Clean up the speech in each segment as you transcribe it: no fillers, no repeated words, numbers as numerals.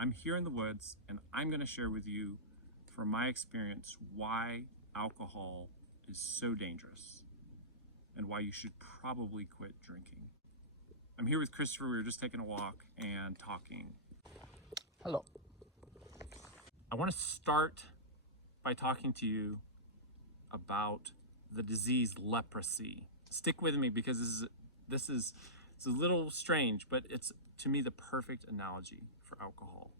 I'm here in the woods and I'm going to share with you, from my experience, why alcohol is so dangerous and why you should probably quit drinking. I'm here with Christopher. We were just taking a walk and talking. Hello. I want to start by talking to you about the disease leprosy. Stick with me because this is it's a little strange, but it's, to me, the perfect analogy for alcohol.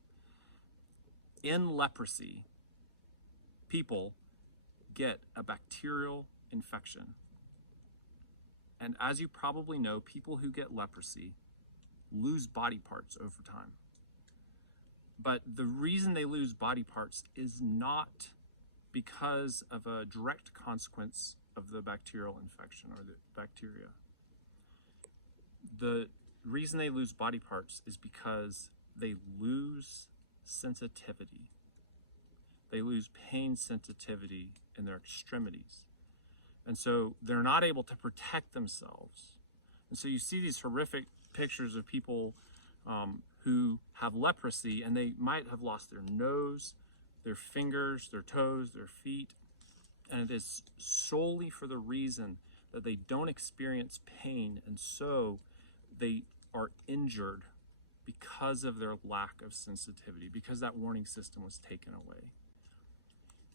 In leprosy, people get a bacterial infection. And as you probably know, people who get leprosy lose body parts over time. But the reason they lose body parts is not because of a direct consequence of the bacterial infection or the bacteria. The reason they lose body parts is because they lose sensitivity. They lose pain sensitivity in their extremities. And so they're not able to protect themselves. And so you see these horrific pictures of people who have leprosy, and they might have lost their nose, their fingers, their toes, their feet. And it is solely for the reason that they don't experience pain, and so they are injured because of their lack of sensitivity, because that warning system was taken away.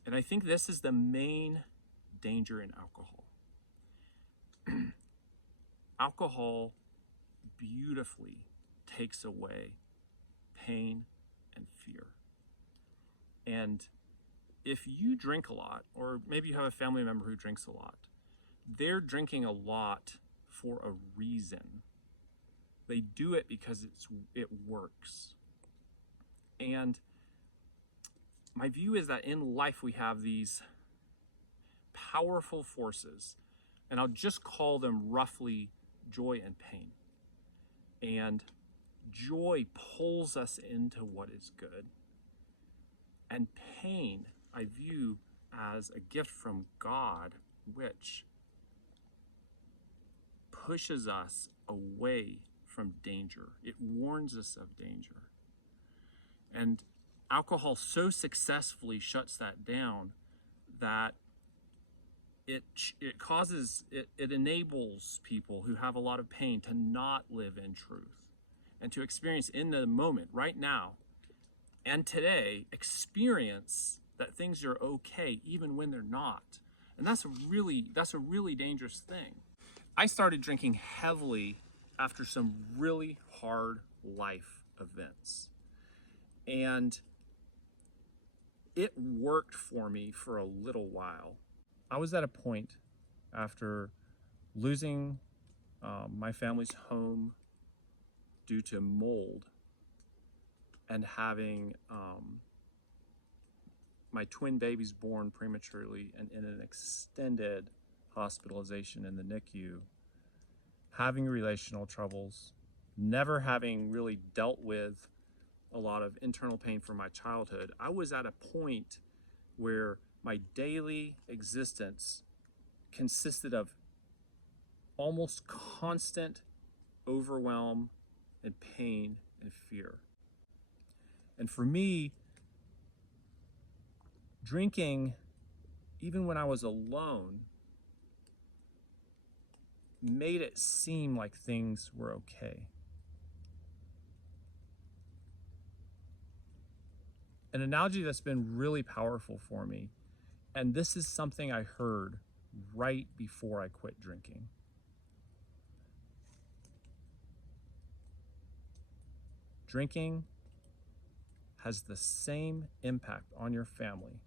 And I think this is the main danger in alcohol. Alcohol beautifully takes away pain and fear. And if you drink a lot, or maybe you have a family member who drinks a lot, they're drinking a lot for a reason. They do it because it works. And my view is that in life we have these powerful forces, and I'll just call them roughly joy and pain. And joy pulls us into what is good. And pain I view as a gift from God, which pushes us away from danger. It warns us of danger. And alcohol so successfully shuts that down that it enables people who have a lot of pain to not live in truth and to experience in the moment, right now, and today, experience that things are okay even when they're not. And that's a really dangerous thing. I started drinking heavily after some really hard life events. And it worked for me for a little while. I was at a point after losing my family's home due to mold and having my twin babies born prematurely and in an extended hospitalization in the NICU, having relational troubles, never having really dealt with a lot of internal pain from my childhood, I was at a point where my daily existence consisted of almost constant overwhelm and pain and fear. And for me, drinking, even when I was alone, made it seem like things were okay. An analogy that's been really powerful for me, and this is something I heard right before I quit drinking. Drinking has the same impact on your family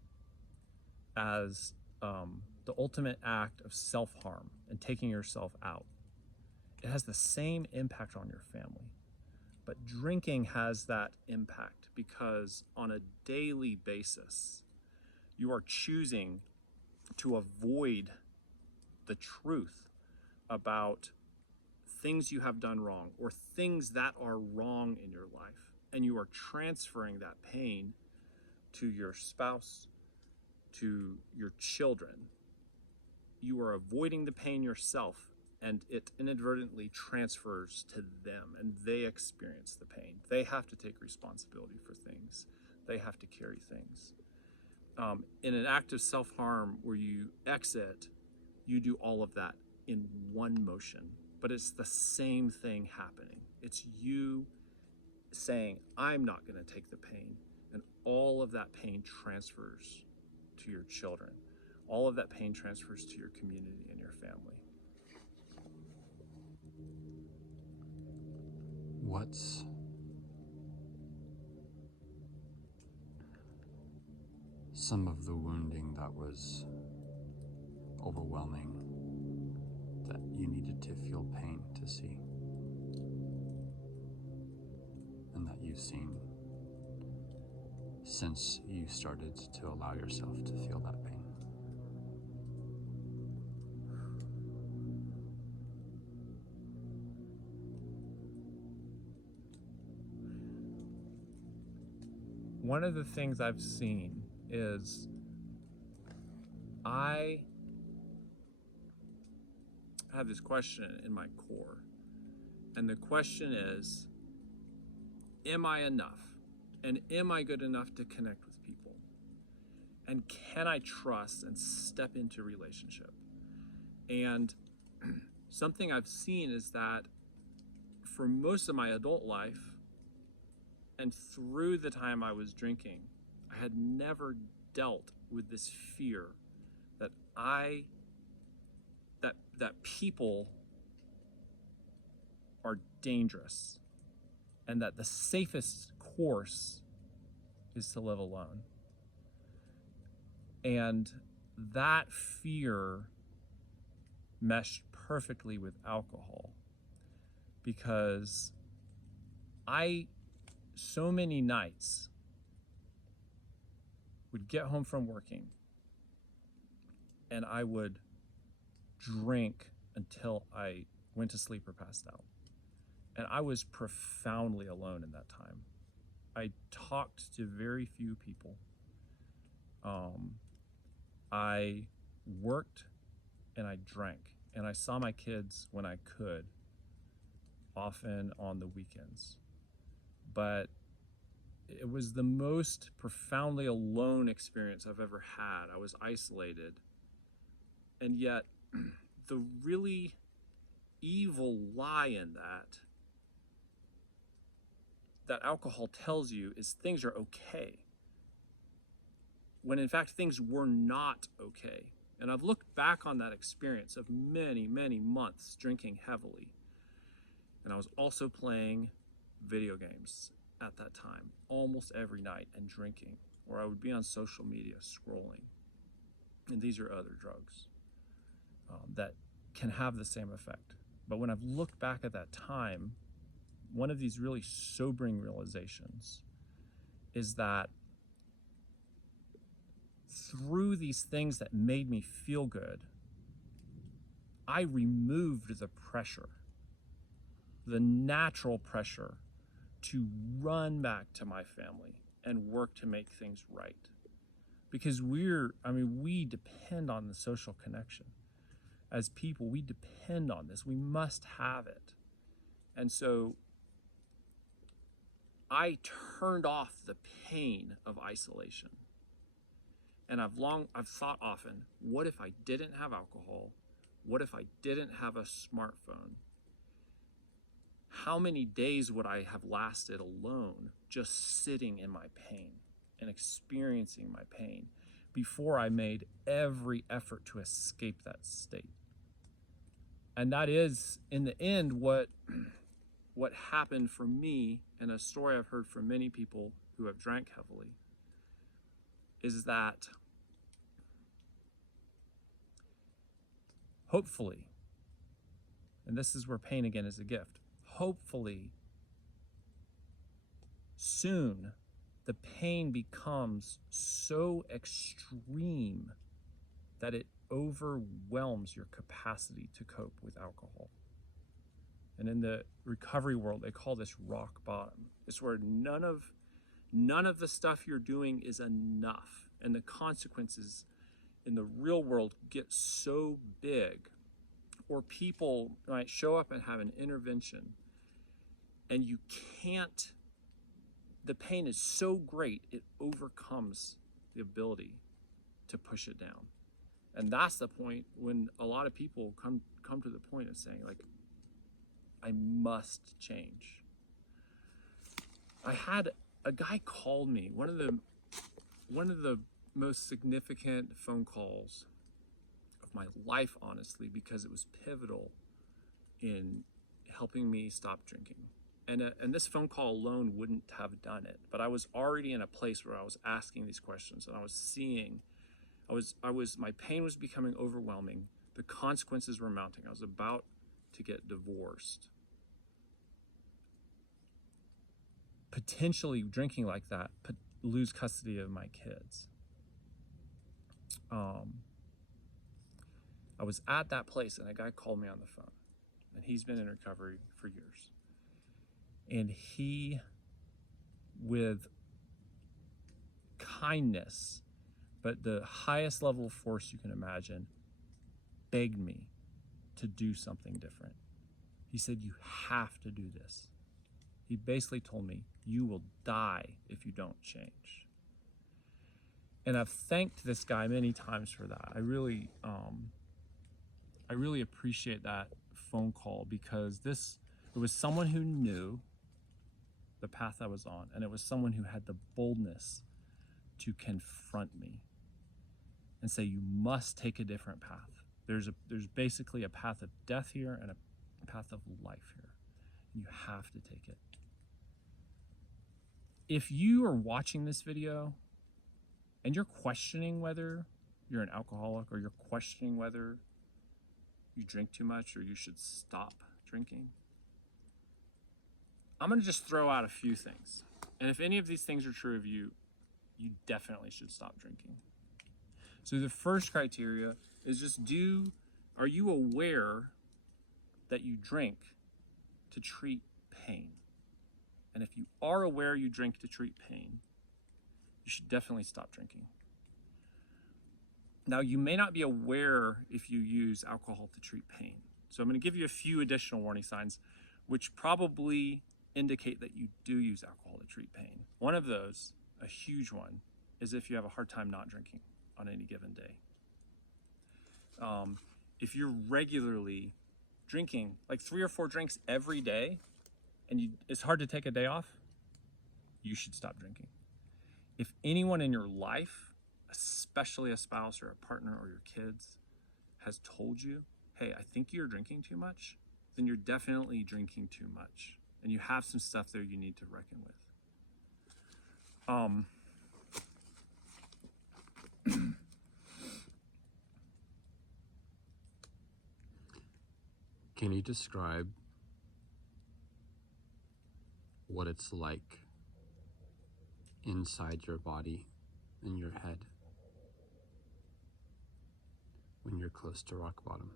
as the ultimate act of self-harm and taking yourself out. It has the same impact on your family. But drinking has that impact because on a daily basis, you are choosing to avoid the truth about things you have done wrong or things that are wrong in your life. And you are transferring that pain to your spouse, to your children. You are avoiding the pain yourself and it inadvertently transfers to them, and they experience the pain. They have to take responsibility for things. They have to carry things. In an act of self-harm where you exit, you do all of that in one motion, but it's the same thing happening. It's you saying, I'm not going to take the pain, and all of that pain transfers to your children. All of that pain transfers to your community and your family. What's some of the wounding that was overwhelming that you needed to feel pain to see, and that you've seen since you started to allow yourself to feel that pain? One of the things I've seen is I have this question in my core, and the question is, am I enough? And am I good enough to connect with people? And can I trust and step into relationship? And something I've seen is that for most of my adult life, and through the time I was drinking, I had never dealt with this fear that that people are dangerous, and that the safest course is to live alone. And that fear meshed perfectly with alcohol, because so many nights would get home from working and I would drink until I went to sleep or passed out. And I was profoundly alone in that time. I talked to very few people. I worked and I drank, and I saw my kids when I could, often on the weekends. But it was the most profoundly alone experience I've ever had. I was isolated. And yet, the really evil lie in that alcohol tells you is things are okay, when in fact things were not okay. And I've looked back on that experience of many, many months drinking heavily. And I was also playing video games at that time, almost every night, and drinking, or I would be on social media scrolling. And these are other drugs that can have the same effect. But when I've looked back at that time, one of these really sobering realizations is that through these things that made me feel good, I removed the pressure, the natural pressure to run back to my family and work to make things right. Because we depend on the social connection. As people, we depend on this. We must have it. And so I turned off the pain of isolation. And I've thought often, what if I didn't have alcohol? What if I didn't have a smartphone? How many days would I have lasted alone, just sitting in my pain and experiencing my pain, before I made every effort to escape that state? And that is, in the end, what happened for me, and a story I've heard from many people who have drank heavily, is that hopefully, and this is where pain again is a gift, hopefully soon the pain becomes so extreme that it overwhelms your capacity to cope with alcohol. And in the recovery world, they call this rock bottom. It's where none of the stuff you're doing is enough, and the consequences in the real world get so big or people might show up and have an intervention, and you can't, the pain is so great, it overcomes the ability to push it down. And that's the point when a lot of people come to the point of saying, like, I must change. I had a guy called me, one of the most significant phone calls of my life, honestly, because it was pivotal in helping me stop drinking. And this phone call alone wouldn't have done it, but I was already in a place where I was asking these questions, and I was seeing, my pain was becoming overwhelming. The consequences were mounting. I was about to get divorced. Potentially drinking like that, lose custody of my kids. I was at that place, and a guy called me on the phone, and he's been in recovery for years. And he, with kindness, but the highest level of force you can imagine, begged me to do something different. He said, you have to do this. He basically told me, you will die if you don't change. And I've thanked this guy many times for that. I really appreciate that phone call, because it was someone who knew the path I was on, and it was someone who had the boldness to confront me and say, you must take a different path. There's basically a path of death here and a path of life here, and you have to take it. If you are watching this video and you're questioning whether you're an alcoholic, or you're questioning whether you drink too much or you should stop drinking, I'm going to just throw out a few things. And if any of these things are true of you, you definitely should stop drinking. So the first criteria is just are you aware that you drink to treat pain? And if you are aware you drink to treat pain, you should definitely stop drinking. Now, you may not be aware if you use alcohol to treat pain. So I'm going to give you a few additional warning signs, which probably indicate that you do use alcohol to treat pain. One of those, a huge one, is if you have a hard time not drinking on any given day. If you're regularly drinking like 3 or 4 drinks every day, and it's hard to take a day off, you should stop drinking. If anyone in your life, especially a spouse or a partner or your kids, has told you, hey, I think you're drinking too much, then you're definitely drinking too much. And you have some stuff there you need to reckon with. Can you describe what it's like inside your body, in your head, when you're close to rock bottom,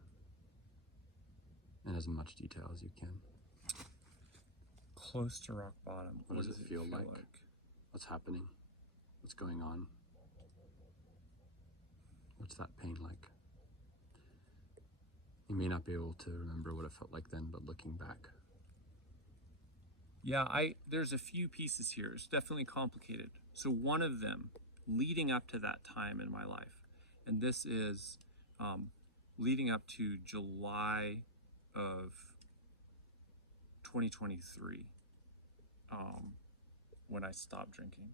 in as much detail as you can? Close to rock bottom. What does it feel like? What's happening? What's going on? What's that pain like? You may not be able to remember what it felt like then, but looking back. Yeah, there's a few pieces here. It's definitely complicated. So one of them, leading up to that time in my life, and this is leading up to July of 2023, when I stopped drinking.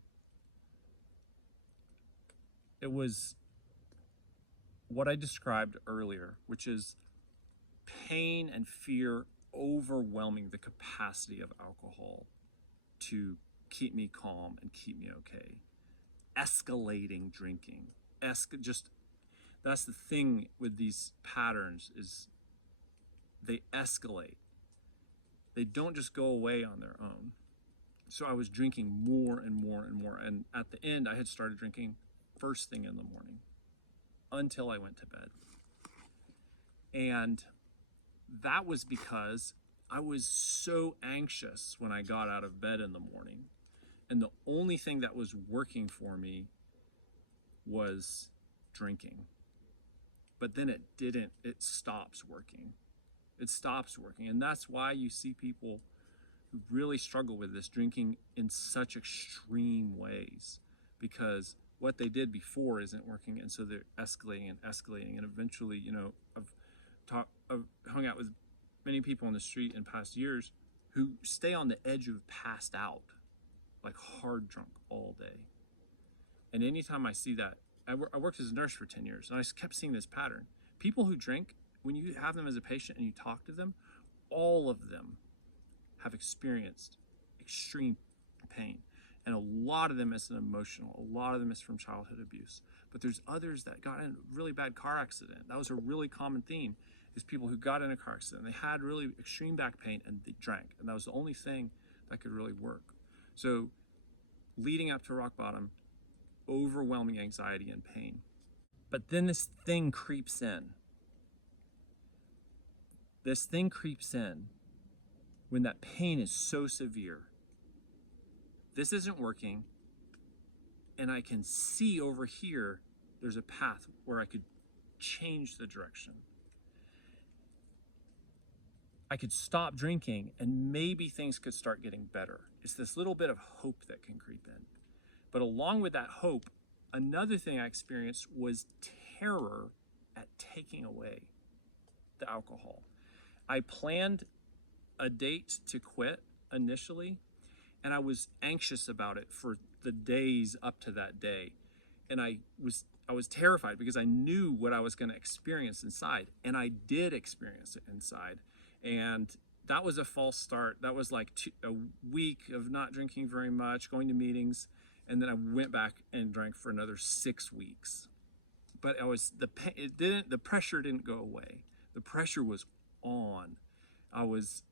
It was what I described earlier, which is pain and fear overwhelming the capacity of alcohol to keep me calm and keep me okay. Escalating drinking. That's the thing with these patterns, is they escalate. They don't just go away on their own. So I was drinking more and more and more. And at the end, I had started drinking first thing in the morning until I went to bed. And that was because I was so anxious when I got out of bed in the morning. And the only thing that was working for me was drinking. But then it stops working. It stops working. And that's why you see people who really struggle with this drinking in such extreme ways, because what they did before isn't working, and so they're escalating and escalating. And eventually, I've hung out with many people on the street in past years who stay on the edge of passed out, like hard drunk all day. And anytime I see that, I worked as a nurse for 10 years, and I just kept seeing this pattern. People who drink, when you have them as a patient and you talk to them, all of them have experienced extreme pain. And a lot of them is emotional, a lot of them is from childhood abuse. But there's others that got in a really bad car accident. That was a really common theme, is people who got in a car accident, they had really extreme back pain and they drank. And that was the only thing that could really work. So leading up to rock bottom, overwhelming anxiety and pain. But then this thing creeps in. This thing creeps in when that pain is so severe. This isn't working, and I can see over here there's a path where I could change the direction. I could stop drinking and maybe things could start getting better. It's this little bit of hope that can creep in. But along with that hope, another thing I experienced was terror at taking away the alcohol. I planned a date to quit initially, and I was anxious about it for the days up to that day. And I was terrified because I knew what I was going to experience inside, and I did experience it inside. And that was a false start. That was like a week of not drinking very much, going to meetings, and then I went back and drank for another 6 weeks. But the pressure didn't go away. The pressure was on. I was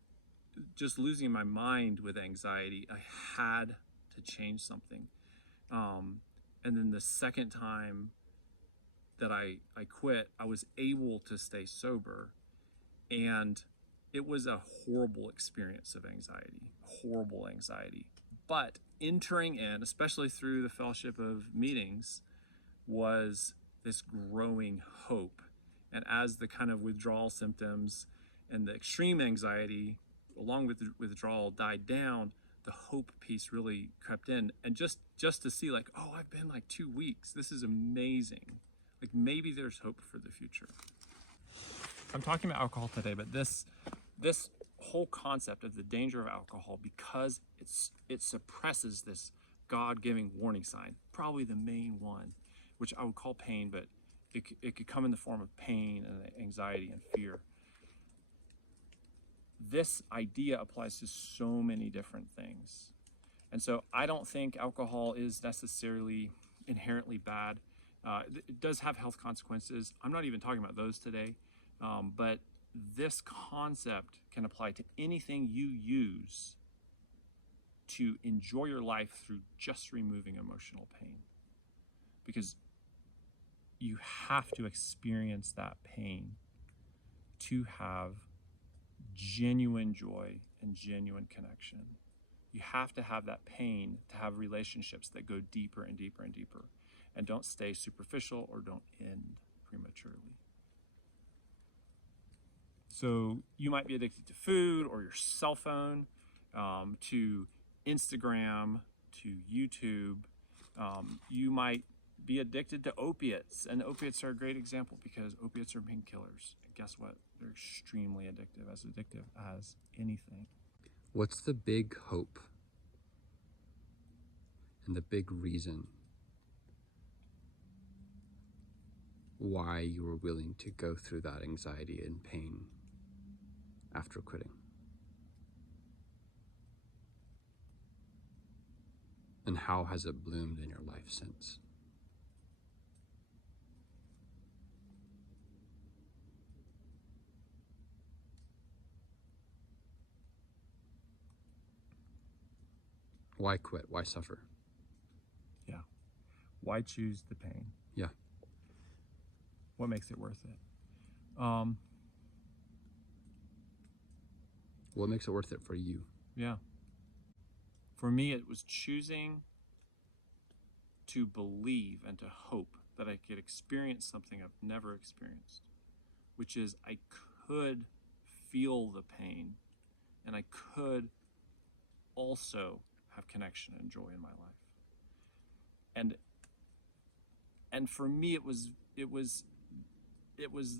just losing my mind with anxiety. I had to change something. And then the second time that I quit, I was able to stay sober. And it was a horrible experience of anxiety, horrible anxiety. But entering in, especially through the fellowship of meetings, was this growing hope. And as the kind of withdrawal symptoms and the extreme anxiety, along with the withdrawal, died down, the hope piece really crept in. And just to see, like, oh, I've been like 2 weeks. This is amazing. Like, maybe there's hope for the future. I'm talking about alcohol today, but this whole concept of the danger of alcohol, because it suppresses this God-giving warning sign, probably the main one, which I would call pain, but it could come in the form of pain and anxiety and fear. This idea applies to so many different things. And so I don't think alcohol is necessarily inherently bad. It does have health consequences. I'm not even talking about those today, but this concept can apply to anything you use to enjoy your life through just removing emotional pain. Because you have to experience that pain to have genuine joy and genuine connection. You have to have that pain to have relationships that go deeper and deeper and deeper and don't stay superficial or don't end prematurely. So you might be addicted to food or your cell phone, to Instagram, to YouTube. You might be addicted to opiates, and opiates are a great example because opiates are painkillers. Guess what? They're extremely addictive as anything. What's the big hope and the big reason why you were willing to go through that anxiety and pain after quitting? And how has it bloomed in your life since? Why quit? Why suffer? Yeah. Why choose the pain? Yeah. What makes it worth it? What makes it worth it for you? Yeah. For me, it was choosing to believe and to hope that I could experience something I've never experienced, which is I could feel the pain, and I could also have connection and joy in my life. And for me, it was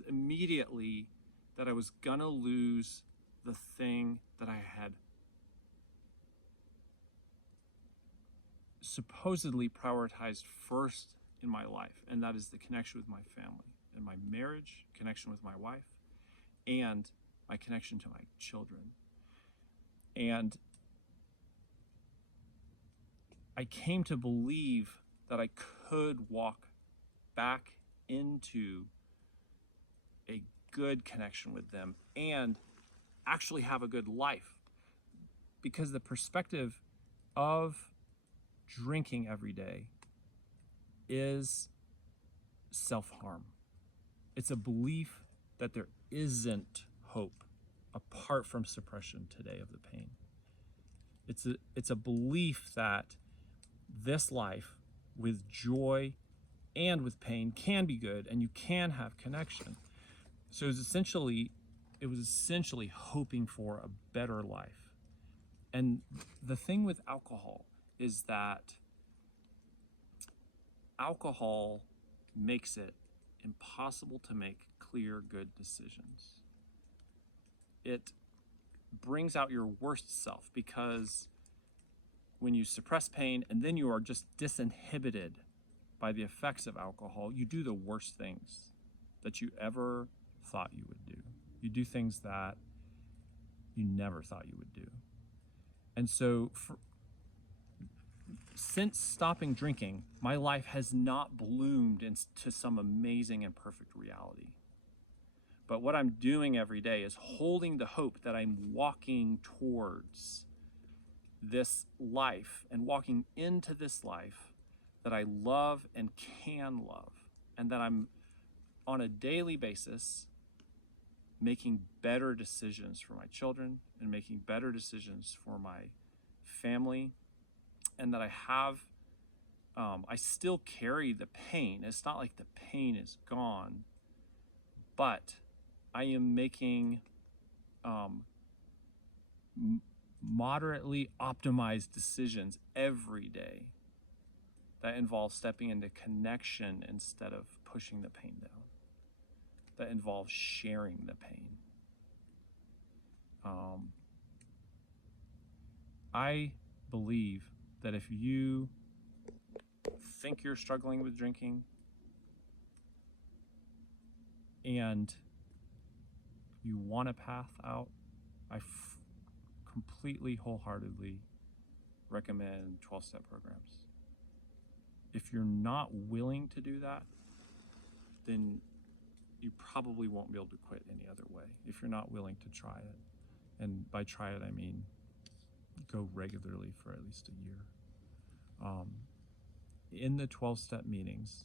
immediately that I was gonna lose the thing that I had supposedly prioritized first in my life, and that is the connection with my family and my marriage, connection with my wife, and my connection to my children. And I came to believe that I could walk back into a good connection with them and actually have a good life, because the perspective of drinking every day is self-harm. It's a belief that there isn't hope apart from suppression today of the pain. It's a belief that this life with joy and with pain can be good, and you can have connection. So it was essentially hoping for a better life. And the thing with alcohol is that alcohol makes it impossible to make clear, good decisions. It brings out your worst self, because when you suppress pain and then you are just disinhibited by the effects of alcohol, you do the worst things that you ever thought you would do. You do things that you never thought you would do. And so since stopping drinking, my life has not bloomed into some amazing and perfect reality. But what I'm doing every day is holding the hope that I'm walking towards this life and walking into this life that I love and can love, and that I'm on a daily basis making better decisions for my children and making better decisions for my family, and that I still carry the pain. It's not like the pain is gone, but I am making moderately optimized decisions every day that involve stepping into connection instead of pushing the pain down, that involves sharing the pain. I believe that if you think you're struggling with drinking and you want a path out, I completely, wholeheartedly recommend 12-step programs. If you're not willing to do that, then you probably won't be able to quit any other way if you're not willing to try it. And by try it, I mean go regularly for at least a year. In the 12-step meetings,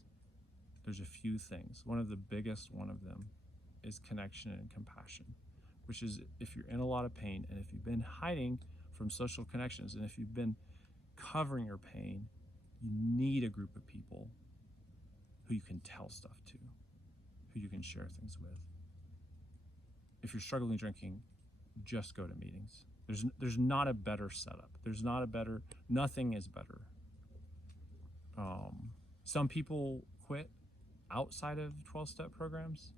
there's a few things. One of the biggest one of them is connection and compassion, which is if you're in a lot of pain and if you've been hiding from social connections and if you've been covering your pain, you need a group of people who you can tell stuff to, who you can share things with. If you're struggling drinking, just go to meetings. There's not a better setup. Nothing is better. Some people quit outside of 12-step programs.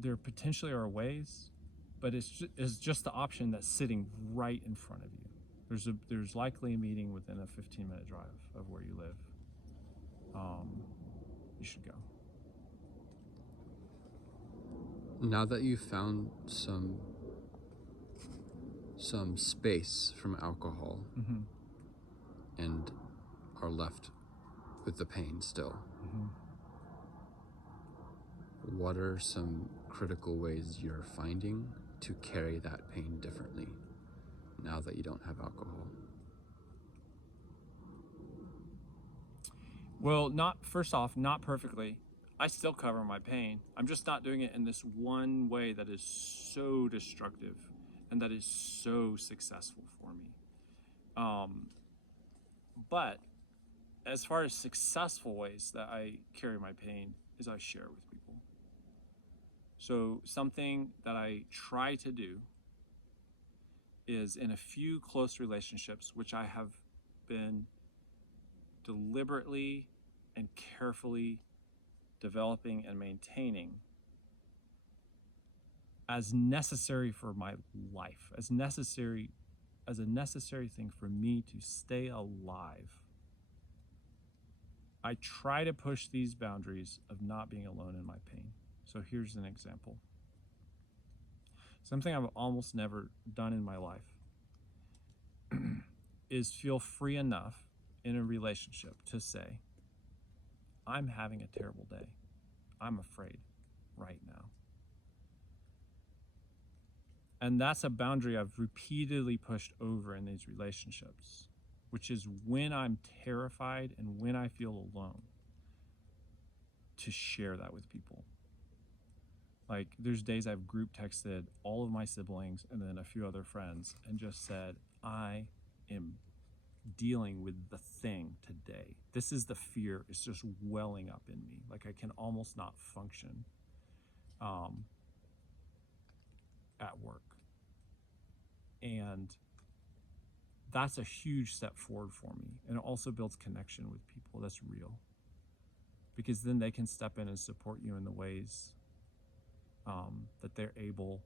There potentially are ways, but it's just the option that's sitting right in front of you. There's likely a meeting within a 15-minute drive of where you live. You should go. Now that you've found some space from alcohol and are left with the pain still, what are some critical ways you're finding to carry that pain differently now that you don't have alcohol? Well, first off, not perfectly. I still cover my pain. I'm just not doing it in this one way that is so destructive and that is so successful for me. But as far as successful ways that I carry my pain is I share with people. So something that I try to do is in a few close relationships, which I have been deliberately and carefully developing and maintaining as necessary for my life, as a necessary thing for me to stay alive. I try to push these boundaries of not being alone in my pain. So here's an example. Something I've almost never done in my life is feel free enough in a relationship to say, I'm having a terrible day. I'm afraid right now. And that's a boundary I've repeatedly pushed over in these relationships, which is when I'm terrified and when I feel alone, to share that with people. Like, there's days I've group texted all of my siblings and then a few other friends and just said, I am dealing with the thing today. This is the fear. It's just welling up in me. Like, I can almost not function at work. And that's a huge step forward for me. And it also builds connection with people that's real. Because then they can step in and support you in the ways that they're able.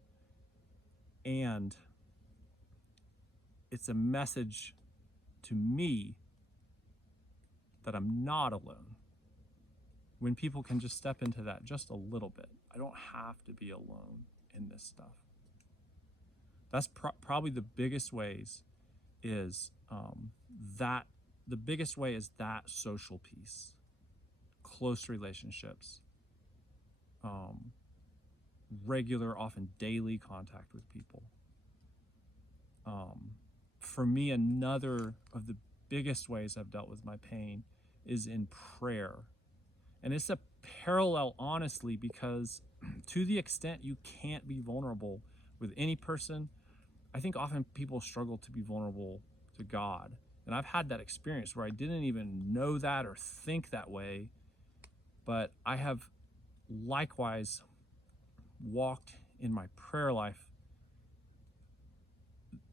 And it's a message to me that I'm not alone. When people can just step into that just a little bit. I don't have to be alone in this stuff. That's probably the biggest ways is that social piece, close relationships, regular, often daily contact with people. For me, another of the biggest ways I've dealt with my pain is in prayer. And it's a parallel, honestly, because to the extent you can't be vulnerable with any person, I think often people struggle to be vulnerable to God. And I've had that experience where I didn't even know that or think that way, but I have likewise walked in my prayer life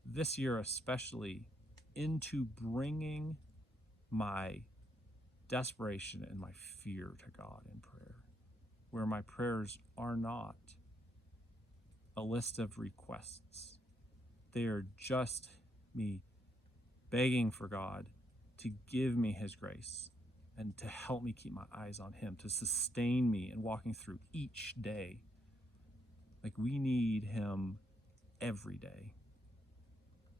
this year especially into bringing my desperation and my fear to God in prayer, where my prayers are not a list of requests. They are just me begging for God to give me his grace and to help me keep my eyes on him, to sustain me in walking through each day. Like, we need him every day,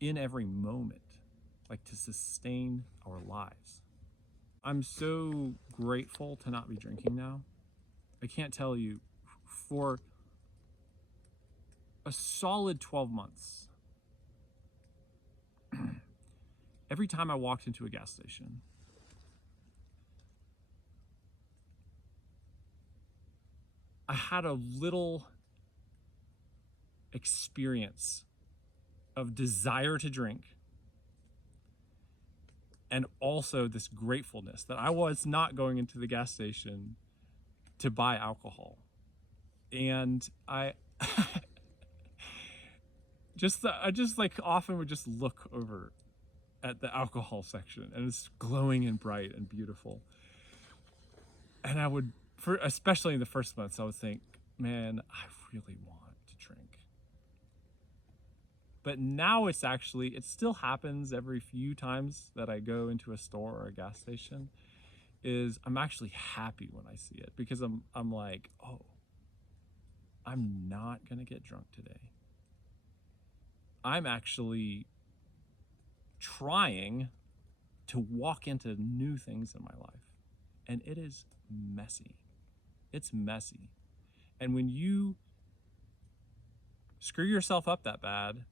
in every moment, like to sustain our lives. I'm so grateful to not be drinking now. I can't tell you, for a solid 12 months, every time I walked into a gas station, I had a little experience of desire to drink and also this gratefulness that I was not going into the gas station to buy alcohol. And I just like often would just look over at the alcohol section and it's glowing and bright and beautiful. And I would, especially in the first months, I would think, man, I really want to drink. But now it still happens every few times that I go into a store or a gas station, is I'm actually happy when I see it, because I'm like, oh, I'm not gonna get drunk today. I'm actually trying to walk into new things in my life. And it is messy. It's messy. And when you screw yourself up that bad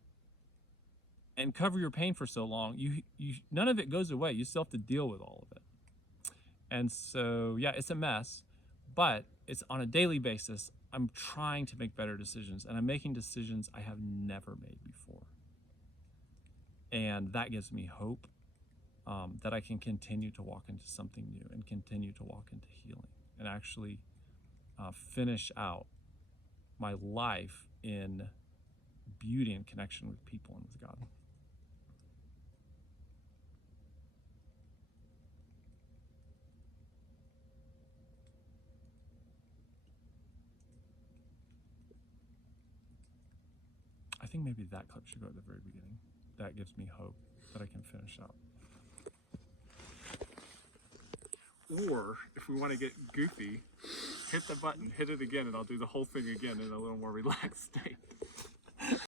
and cover your pain for so long, you none of it goes away. You still have to deal with all of it. And so, yeah, it's a mess, but it's on a daily basis. I'm trying to make better decisions, and I'm making decisions I have never made before. And that gives me hope that I can continue to walk into something new and continue to walk into healing and actually finish out my life in beauty and connection with people and with God. I think maybe that clip should go at the very beginning. That gives me hope that I can finish out. Or, if we want to get goofy, hit the button, hit it again, and I'll do the whole thing again in a little more relaxed state.